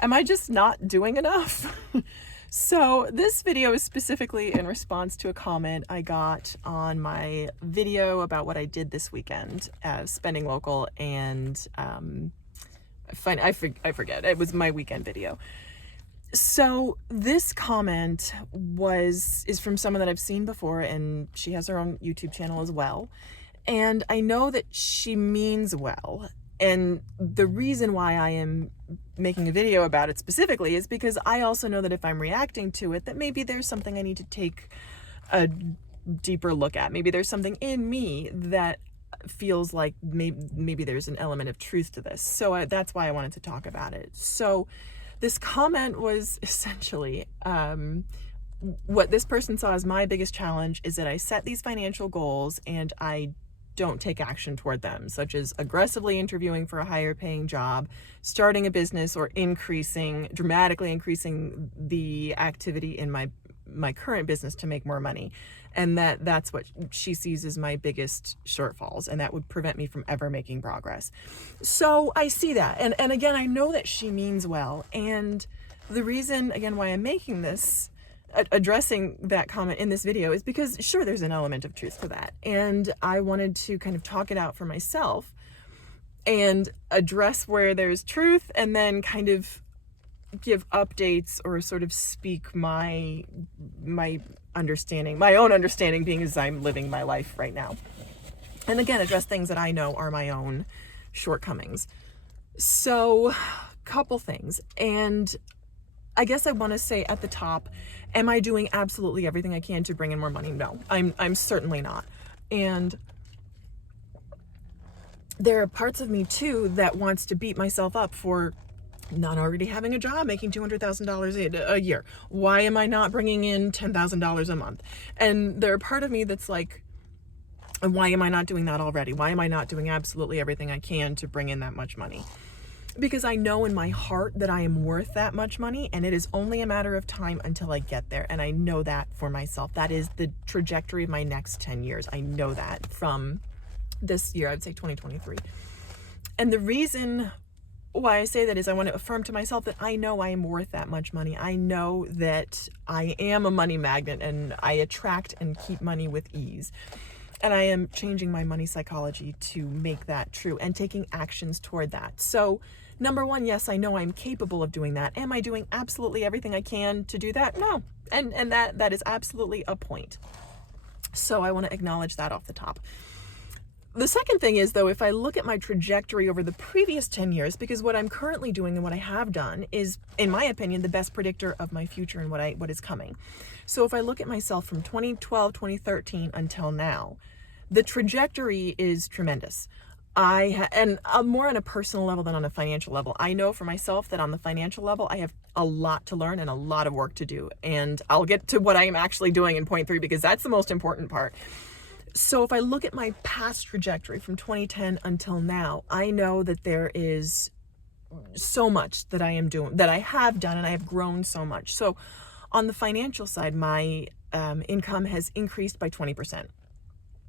Am I just not doing enough? So this video is specifically in response to a comment I got on my video about what I did this weekend, spending local, and I forget. It was my weekend video. So this comment is from someone that I've seen before, and she has her own YouTube channel as well. And I know that she means well. And the reason why I am making a video about it specifically is because I also know that if I'm reacting to it, that maybe there's something I need to take a deeper look at. Maybe there's something in me that feels like maybe there's an element of truth to this. So that's why I wanted to talk about it. So this comment was essentially, what this person saw as my biggest challenge is that I set these financial goals and I don't take action toward them, such as aggressively interviewing for a higher paying job, starting a business, or dramatically increasing the activity in my current business to make more money. And that's what she sees as my biggest shortfalls, and that would prevent me from ever making progress. So I see that. And again, I know that she means well. And the reason, again, why I'm making this, addressing that comment in this video, is because sure, there's an element of truth to that. And I wanted to kind of talk it out for myself and address where there's truth, and then kind of give updates or sort of speak my understanding, my own understanding, being as I'm living my life right now. And again, address things that I know are my own shortcomings. So, couple things. And I guess I want to say at the top, am I doing absolutely everything I can to bring in more money? No, I'm certainly not. And there are parts of me too that wants to beat myself up for not already having a job making $200,000 a year. Why am I not bringing in $10,000 a month? And there are part of me that's like, why am I not doing that already? Why am I not doing absolutely everything I can to bring in that much money? Because I know in my heart that I am worth that much money, and it is only a matter of time until I get there. And I know that for myself. That is the trajectory of my next 10 years. I know that from this year, I would say 2023. And the reason why I say that is I want to affirm to myself that I know I am worth that much money. I know that I am a money magnet and I attract and keep money with ease. And I am changing my money psychology to make that true and taking actions toward that. So, number one, yes, I know I'm capable of doing that. Am I doing absolutely everything I can to do that? No. And that is absolutely a point. So I want to acknowledge that off the top. The second thing is, though, if I look at my trajectory over the previous 10 years, because what I'm currently doing and what I have done is, in my opinion, the best predictor of my future and what is coming. So if I look at myself from 2012, 2013 until now, the trajectory is tremendous. And more on a personal level than on a financial level. I know for myself that on the financial level, I have a lot to learn and a lot of work to do. And I'll get to what I am actually doing in point 3, because that's the most important part. So if I look at my past trajectory from 2010 until now, I know that there is so much that I am doing, that I have done, and I have grown so much. So on the financial side, my income has increased by 20%.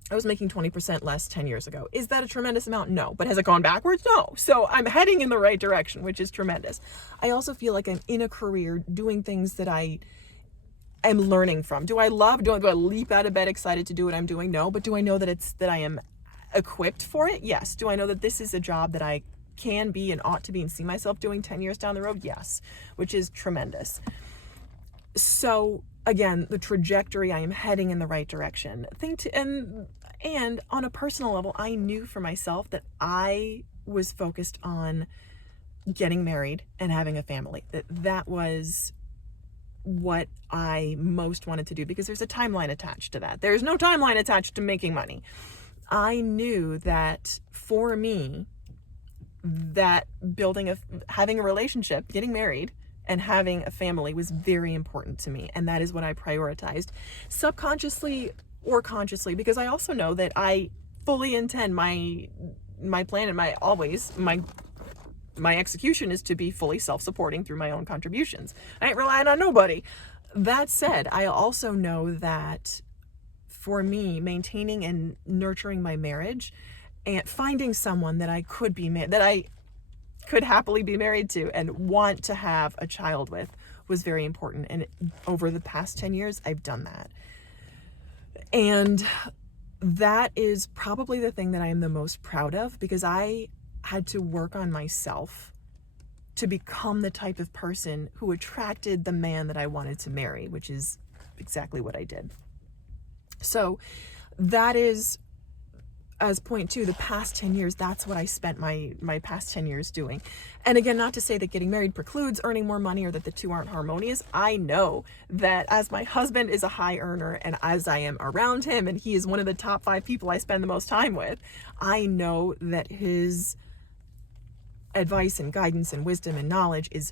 I was making 20% less 10 years ago. Is that a tremendous amount? No. But has it gone backwards? No. So I'm heading in the right direction, which is tremendous. I also feel like I'm in a career doing things that I am learning from. Do I leap out of bed excited to do what I'm doing? No. But do I know that I am equipped for it? Yes. Do I know that this is a job that I can be and ought to be and see myself doing 10 years down the road? Yes. Which is tremendous. So again, the trajectory, I am heading in the right direction. And on a personal level, I knew for myself that I was focused on getting married and having a family. That was what I most wanted to do, because there's a timeline attached to that. There's no timeline attached to making money. I knew that for me, that having a relationship, getting married, and having a family was very important to me. And that is what I prioritized, subconsciously or consciously, because I also know that I fully intend my plan and my execution is to be fully self-supporting through my own contributions. I ain't relying on nobody. That said, I also know that for me, maintaining and nurturing my marriage and finding someone that I could be, that could happily be married to and want to have a child with was very important. And over the past 10 years, I've done that. And that is probably the thing that I am the most proud of, because I had to work on myself to become the type of person who attracted the man that I wanted to marry, which is exactly what I did. So that is, as point two, the past 10 years, that's what I spent my past 10 years doing. And again, not to say that getting married precludes earning more money or that the two aren't harmonious. I know that as my husband is a high earner and as I am around him and he is one of the top 5 people I spend the most time with, I know that his advice and guidance and wisdom and knowledge is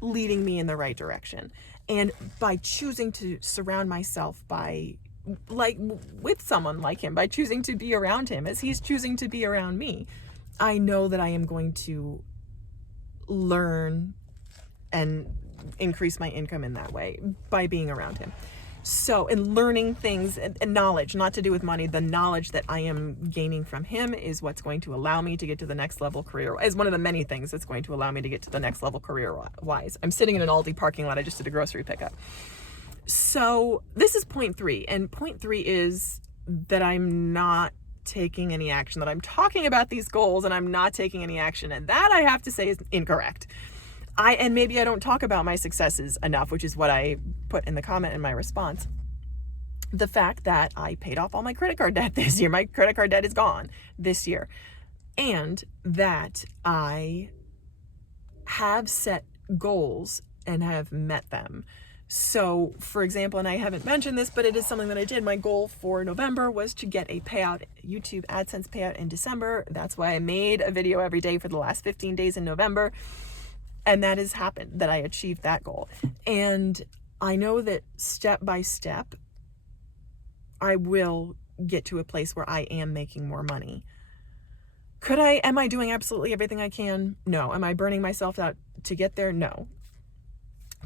leading me in the right direction. And by choosing to surround myself with someone like him, by choosing to be around him as he's choosing to be around me, I know that I am going to learn and increase my income in that way by being around him. So, and learning things and knowledge, not to do with money, the knowledge that I am gaining from him is what's going to allow me to get to the next level career, is one of the many things that's going to allow me to get to the next level career-wise. I'm sitting in an Aldi parking lot. I just did a grocery pickup. So this is point 3. And point 3 is that I'm not taking any action, that I'm talking about these goals and I'm not taking any action. And that, I have to say, is incorrect. And maybe I don't talk about my successes enough, which is what I put in the comment in my response. The fact that I paid off all my credit card debt this year. My credit card debt is gone this year. And that I have set goals and have met them. So, for example, and I haven't mentioned this, but it is something that I did. My goal for November was to get a payout, YouTube AdSense payout in December. That's why I made a video every day for the last 15 days in November. And that has happened, that I achieved that goal. And I know that step by step, I will get to a place where I am making more money. Am I doing absolutely everything I can? No. Am I burning myself out to get there? No.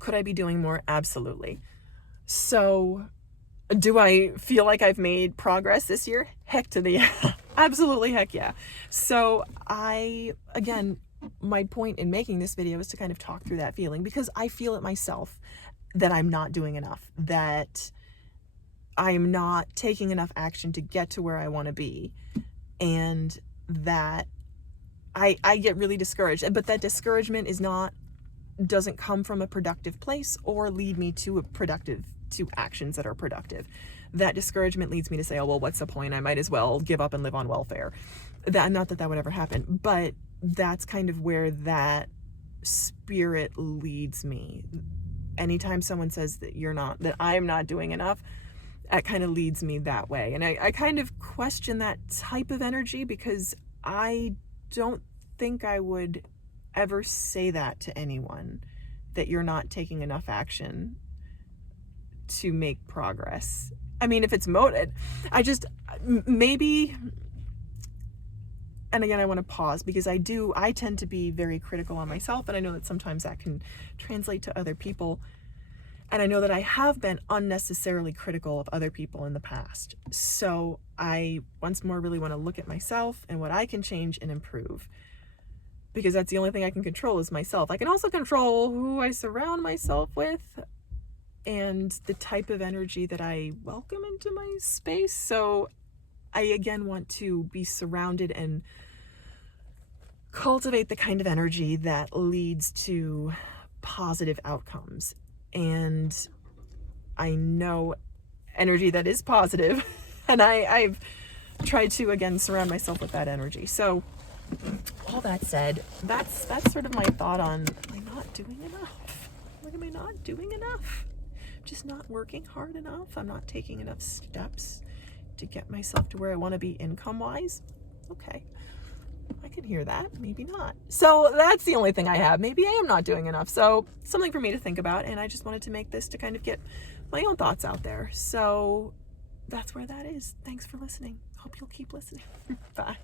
Could I be doing more? Absolutely. So do I feel like I've made progress this year? Heck to the yeah. Absolutely heck yeah. So my point in making this video is to kind of talk through that feeling, because I feel it myself, that I'm not doing enough, that I'm not taking enough action to get to where I want to be, and that I get really discouraged. But that discouragement doesn't come from a productive place or lead me to actions that are productive. That discouragement leads me to say, oh, well, what's the point? I might as well give up and live on welfare. Not that would ever happen, but that's kind of where that spirit leads me. Anytime someone says that I'm not doing enough, that kind of leads me that way. And I kind of question that type of energy, because I don't think I would ever say that to anyone, that you're not taking enough action to make progress. I mean, if it's motivated, maybe. And again, I want to pause, because I tend to be very critical on myself, and I know that sometimes that can translate to other people. And I know that I have been unnecessarily critical of other people in the past. So I once more really want to look at myself and what I can change and improve, because that's the only thing I can control is myself. I can also control who I surround myself with and the type of energy that I welcome into my space. So I again want to be surrounded and cultivate the kind of energy that leads to positive outcomes. And I know energy that is positive, and I've tried to again surround myself with that energy. So all that said, that's sort of my thought on, am I not doing enough? Am I not doing enough? Just not working hard enough? I'm not taking enough steps to get myself to where I want to be income-wise? Okay, I can hear that. Maybe not. So that's the only thing I have. Maybe I am not doing enough. So something for me to think about, and I just wanted to make this to kind of get my own thoughts out there. So that's where that is. Thanks for listening. Hope you'll keep listening. Bye.